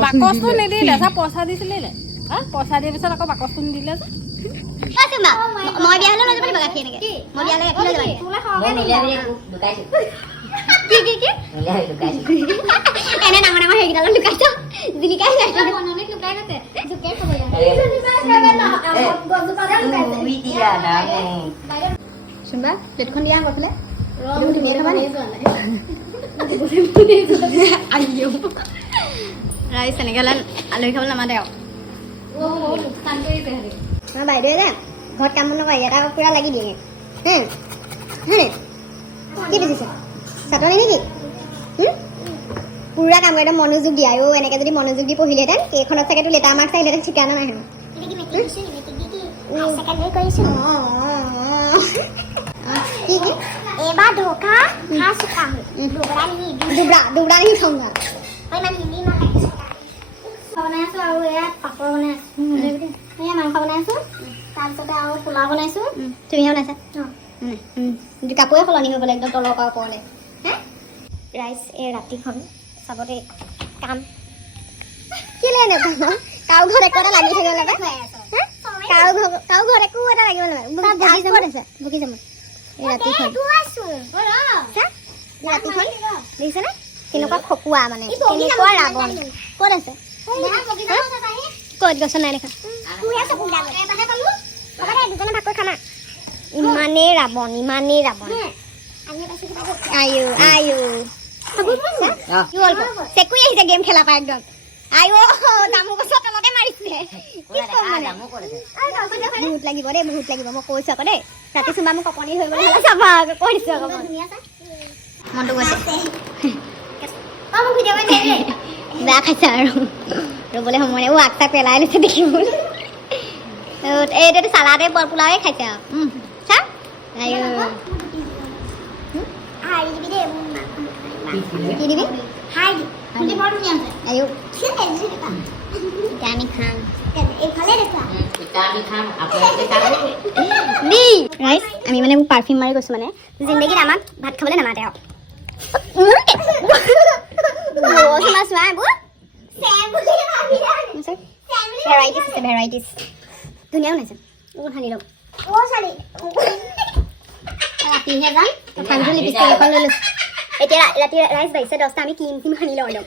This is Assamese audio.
বাকচটো নিদিলে চা পইচা দিছিলে পইচা দিয়াৰ পিছত আকৌ বাকচটো নিদিলে যে মই বিয়া হলে লৈ যাব গাখীৰ এনেকে মই বিয়া হলে গাখীৰ লৈ যাব এনে ডাঙৰ ডাঙৰ সেইকেইডালত লুকাইছ জিলিকাই লুকাই গৈছে জোকে খাব চুম্বা প্লেটখন দিয়া কৈছিলে ৰাইচ এনেকে আলহী খাবলৈ নামাতে আৰু বাইদেৱে যে ঘৰত কাম নকৰে এটা পুৰা লাগি দিয়ে কি দেখিছে চাটনি নেকি পুৰা কাম কৰে মনোযোগ দিয়ে আৰু এনেকে যদি মনোযোগ দি পঢ়িলেহেঁতেন এইখনত চাগে লেটাৰ মাৰ্কছ আহিলেহেঁতেন ঠিকানা নাই এবাৰ ঢোকা খা চুকা দুবৰা নি খাওঁগা ইমান হিন্দী ইমান লাগিছে বনাই আছো আৰু এয়া পাপৰ বনাই আছো এয়া মাংস বনাই আছো তাৰপিছতে আৰু পোলাও বনাইছো তুমিহে বনাইছা কাপোৰে সলনি হৈ গ'লে একদম তলৰ পৰা ওপৰলৈ ৰাইচ এই ৰাতিখন চাবতে কাম কেলে এনেকুৱা কাৰো ঘৰত একো এটা লাগি থাকিব লাগে কাৰো ঘৰত একো এটা লাগিব নালাগে বকিছে মই এই ৰাতিখন ৰাতিখন দেখিছেনে কেনেকুৱা খকুৱা মানে কেনেকুৱা ৰাৱণ ক'ত আছে ক'ত গছত নাই দেখা ইমানেই ৰাৱণ আয়ো চেকুৰি আহিছে গেম খেলা পাই একদম আয়ো দামু গছৰ তলতে মাৰিছে বহুত লাগিব দেই বহুত লাগিব মই কৈছো আকৌ দেই ৰাতি চুমা মোক কপনি হৈ গ'লে চাবা কৈ দিছো আকৌ মনটো গৈছে বেয়া খাইছে আৰু ৰ'বলৈ সময় নাই আগ চাক পেলাই লৈছে দেখিবলৈ এইটো চালাদে পোলাওৱে খাইছে আৰু চা কি দিবি আমি খাম আমি মানে পাৰফিউম মাৰি গৈছো মানে জিন্দগীত আমাক ভাত খাবলৈ নামাতে আৰু ভেৰাইটিজ ধুনীয়া বনাইছে সানি লওক ৰাতিহে যাম তথাপিতো লিপষ্টিক এখন লৈ লৈছো এতিয়া ৰাতি ৰাইচ বাঢ়িছে 10টা আমি ক্ৰীম সানি লওঁ একদম